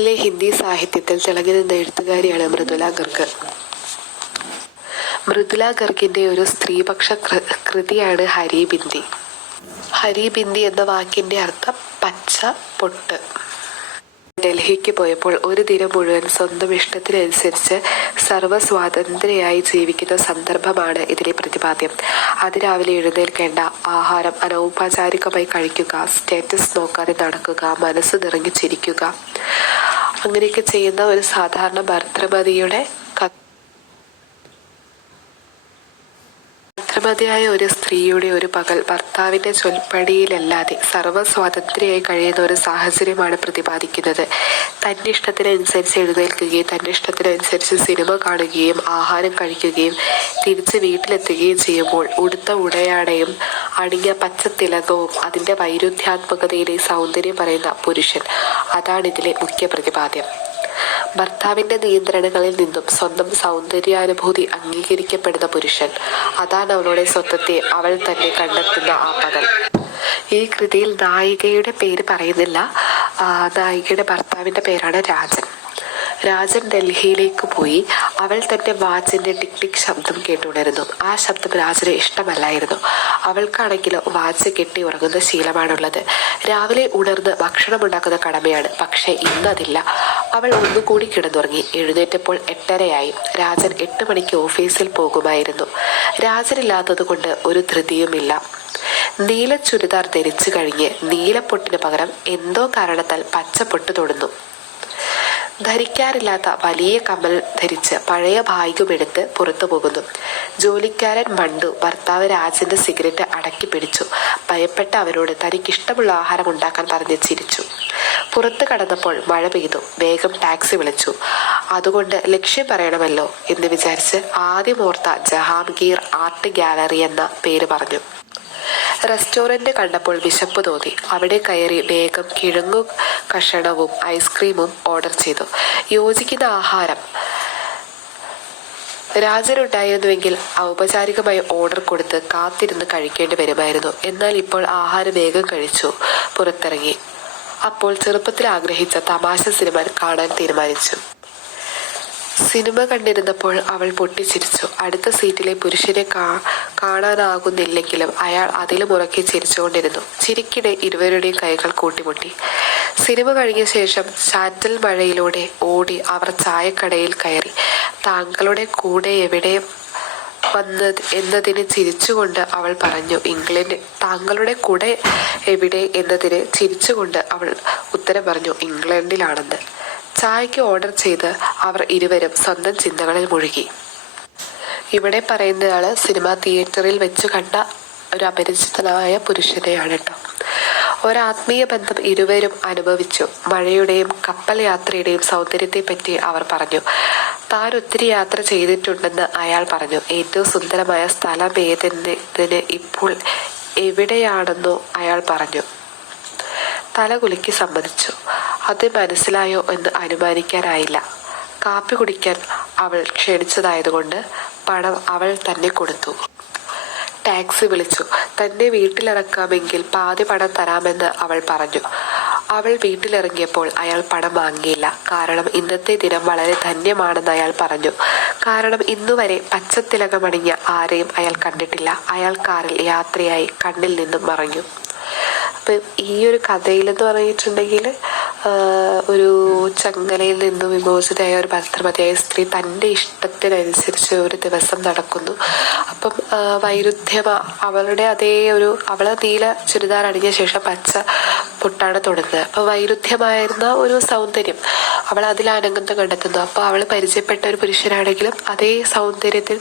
ഹിന്ദി സാഹിത്യത്തിൽ തിളങ്ങി നിന്ന എഴുത്തുകാരിയാണ് മൃദുല ഗർഗ്. മൃദുല ഗർഗിന്റെ ഒരു സ്ത്രീപക്ഷ കൃതിയാണ് ഹരി ബിന്ദി. ഹരി ബിന്ദി എന്ന വാക്കിന്റെ അർത്ഥം പച്ച പൊട്ട്. ഡൽഹിക്ക് പോയപ്പോൾ ഒരു ദിനം മുഴുവൻ സ്വന്തം ഇഷ്ടത്തിനനുസരിച്ച് സർവ്വസ്വാതന്ത്രയായി ജീവിക്കുന്ന സന്ദർഭമാണ് ഇതിലെ പ്രതിപാദ്യം. അതിരാവിലെ എഴുന്നേൽക്കേണ്ട, ആഹാരം അനൗപചാരികമായി കഴിക്കുക, സ്റ്റേറ്റസ് നോക്കാതെ നടക്കുക, മനസ്സ് നിറഞ്ഞു ചിരിക്കുക, അങ്ങനെയൊക്കെ ചെയ്യുന്ന ഒരു സാധാരണ ഭർത്തൃമതിയുടെ ഭർത്തൃമതിയായ ഒരു സ്ത്രീയുടെ ഒരു പകൽ ഭർത്താവിന്റെ ചൊൽപ്പടിയിലല്ലാതെ സർവ്വസ്വാതന്ത്രയായി കഴിയുന്ന ഒരു സാഹചര്യമാണ് പ്രതിപാദിക്കുന്നത്. തൻ്റെ ഇഷ്ടത്തിനനുസരിച്ച് എഴുന്നേൽക്കുകയും തൻ്റെ ഇഷ്ടത്തിനനുസരിച്ച് സിനിമ കാണുകയും ആഹാരം കഴിക്കുകയും തിരിച്ച് വീട്ടിലെത്തുകയും ചെയ്യുമ്പോൾ ഉടുത്ത ഉടയാടയും അണിഞ്ഞ പച്ചത്തിലകവും അതിൻ്റെ വൈരുദ്ധ്യാത്മകതയിലെ സൗന്ദര്യം പറയുന്ന പുരുഷൻ, അതാണ് ഇതിലെ മുഖ്യ പ്രതിപാദ്യം. ഭർത്താവിന്റെ നിയന്ത്രണങ്ങളിൽ നിന്നും സ്വന്തം സൗന്ദര്യാനുഭൂതി അംഗീകരിക്കപ്പെടുന്ന പുരുഷൻ, അതാണ് അവളുടെ സ്വത്വത്തെ അവൾ തന്നെ കണ്ടെത്തുന്ന ആ പകൽ. ഈ കൃതിയിൽ നായികയുടെ പേര് പറയുന്നില്ല. നായികയുടെ ഭർത്താവിന്റെ പേരാണ് രാജൻ. രാജൻ ഡൽഹിയിലേക്ക് പോയി. അവൾ തന്റെ വാച്ചിന്റെ ടിക് ടിക് ശബ്ദം കേട്ടുണരുന്നു. ആ ശബ്ദം രാജന് ഇഷ്ടമല്ലായിരുന്നു. അവൾക്കാണെങ്കിലോ വാച്ച് കെട്ടി ഉറങ്ങുന്ന ശീലമാണുള്ളത്. രാവിലെ ഉണർന്ന് ഭക്ഷണമുണ്ടാക്കുന്ന കടമയാണ്. പക്ഷെ ഇന്നതില്ല. അവൾ ഒന്നുകൂടി കിടന്നുറങ്ങി. എഴുന്നേറ്റപ്പോൾ 8:30 രാജൻ 8 മണിക്ക് ഓഫീസിൽ പോകുമായിരുന്നു. രാജനില്ലാത്തത് കൊണ്ട് ഒരു ധൃതിയുമില്ല. നീല ചുരിദാർ ധരിച്ചു കഴിഞ്ഞ് നീലപ്പൊട്ടിന് പകരം എന്തോ കാരണത്താൽ പച്ചപ്പൊട്ട് തൊടുന്നു. ധരിക്കാറില്ലാത്ത വലിയ കമ്മൽ ധരിച്ച് പഴയ ബാഗുമെടുത്ത് പുറത്തു പോകുന്നു. ജോലിക്കാരൻ മണ്ടു ഭർത്താവ് രാജന്റെ സിഗരറ്റ് അടക്കി പിടിച്ചു. ഭയപ്പെട്ട അവരോട് തനിക്കിഷ്ടമുള്ള ആഹാരം ഉണ്ടാക്കാൻ പറഞ്ഞ് ചിരിച്ചു. പുറത്ത് കടന്നപ്പോൾ മഴ പെയ്തു. വേഗം ടാക്സി വിളിച്ചു. അതുകൊണ്ട് ലക്ഷ്യം പറയണമല്ലോ എന്ന് വിചാരിച്ച് ആദ്യം ഓർത്ത ജഹാംഗീർ ആർട്ട് ഗാലറി എന്ന പേര് പറഞ്ഞു. റെസ്റ്റോറന്റ് കണ്ടപ്പോൾ വിശപ്പ് തോന്നി. അവിടെ കയറി വേഗം കിഴങ്ങു കഷണവും ഐസ്ക്രീമും ഓർഡർ ചെയ്തു. യോജിക്കുന്ന ആഹാരം രാജനുണ്ടായിരുന്നുവെങ്കിൽ ഔപചാരികമായി ഓർഡർ കൊടുത്ത് കാത്തിരുന്ന് കഴിക്കേണ്ടി വരുമായിരുന്നു. എന്നാൽ ഇപ്പോൾ ആഹാരം വേഗം കഴിച്ചു പുറത്തിറങ്ങി. അപ്പോൾ ചെറുപ്പത്തിൽ ആഗ്രഹിച്ച തമാശ സിനിമ കാണാൻ തീരുമാനിച്ചു. സിനിമ കണ്ടിരുന്നപ്പോൾ അവൾ പൊട്ടിച്ചിരിച്ചു. അടുത്ത സീറ്റിലെ പുരുഷനെ കാണാനാകുന്നില്ലെങ്കിലും അയാൾ അതിലും ഉറക്കെ ചിരിച്ചുകൊണ്ടിരുന്നു. ചിരിക്കിടെ ഇരുവരുടെയും കൈകൾ കൂട്ടിമുട്ടി. സിനിമ കഴിഞ്ഞ ശേഷം ചാറ്റൽ മഴയിലൂടെ ഓടി അവർ ചായക്കടയിൽ കയറി. താങ്കളുടെ കൂടെ എവിടെ എന്നതിന് ചിരിച്ചുകൊണ്ട് അവൾ പറഞ്ഞു താങ്കളുടെ കൂടെ എവിടെ എന്നതിന് ചിരിച്ചുകൊണ്ട് അവൾ ഉത്തരം പറഞ്ഞു ഇംഗ്ലണ്ടിലാണെന്ന്. ചായക്ക് ഓർഡർ ചെയ്ത് അവർ ഇരുവരും സ്വന്തം ചിന്തകളിൽ മുഴുകി. ഇവിടെ പറയുന്നയാള് സിനിമാ തിയേറ്ററിൽ വെച്ച് കണ്ട ഒരു അപരിചിതനായ പുരുഷനെയാണ് കേട്ടോ. ഒരാത്മീയ ബന്ധം ഇരുവരും അനുഭവിച്ചു. മഴയുടെയും കപ്പൽ യാത്രയുടെയും സൗന്ദര്യത്തെ പറ്റി അവർ പറഞ്ഞു. താൻ ഒത്തിരി യാത്ര ചെയ്തിട്ടുണ്ടെന്ന് അയാൾ പറഞ്ഞു. ഏറ്റവും സുന്ദരമായ സ്ഥലം ഏതെന്നതിന് ഇപ്പോൾ എവിടെയാണെന്നോ അയാൾ പറഞ്ഞു. തലകുലുക്കി സമ്മതിച്ചു. അത് മനസ്സിലായോ എന്ന് അനുമാനിക്കാനായില്ല. കാപ്പി കുടിക്കാൻ അവൾ ക്ഷണിച്ചതായതുകൊണ്ട് പണം അവൾ തന്നെ കൊടുത്തു. ടാക്സി വിളിച്ചു. തന്നെ വീട്ടിലിറക്കാമെങ്കിൽ പാതി പണം തരാമെന്ന് അവൾ പറഞ്ഞു. അവൾ വീട്ടിലിറങ്ങിയപ്പോൾ അയാൾ പണം വാങ്ങിയില്ല. കാരണം ഇന്നത്തെ ദിനം വളരെ ധന്യമാണെന്ന് അയാൾ പറഞ്ഞു. കാരണം ഇന്നുവരെ പച്ചത്തിലകമണിഞ്ഞ ആരെയും അയാൾ കണ്ടിട്ടില്ല. അയാൾ കാറിൽ യാത്രയായി കണ്ണിൽ നിന്നും മറഞ്ഞു. അപ്പം ഈ ഒരു കഥയിലെന്ന് പറഞ്ഞിട്ടുണ്ടെങ്കിൽ ഒരു ചങ്ങലയിൽ നിന്നും വിമോചിതയായ ഒരു ഭർത്തൃമതിയായ സ്ത്രീ തൻ്റെ ഇഷ്ടത്തിനനുസരിച്ച് ഒരു ദിവസം നടക്കുന്നു. അപ്പം വൈരുദ്ധ്യം അവളുടെ അവൾ നീല ചുരിദാർ അണിഞ്ഞ ശേഷം പച്ച പൊട്ടാണ് തൊടുന്നത്. അപ്പോൾ വൈരുദ്ധ്യമായിരുന്ന ഒരു സൗന്ദര്യം അവൾ അതിൽ ആനന്ദം കണ്ടെത്തുന്നു. അപ്പോൾ അവൾ പരിചയപ്പെട്ട ഒരു പുരുഷനാണെങ്കിലും അതേ സൗന്ദര്യത്തിൽ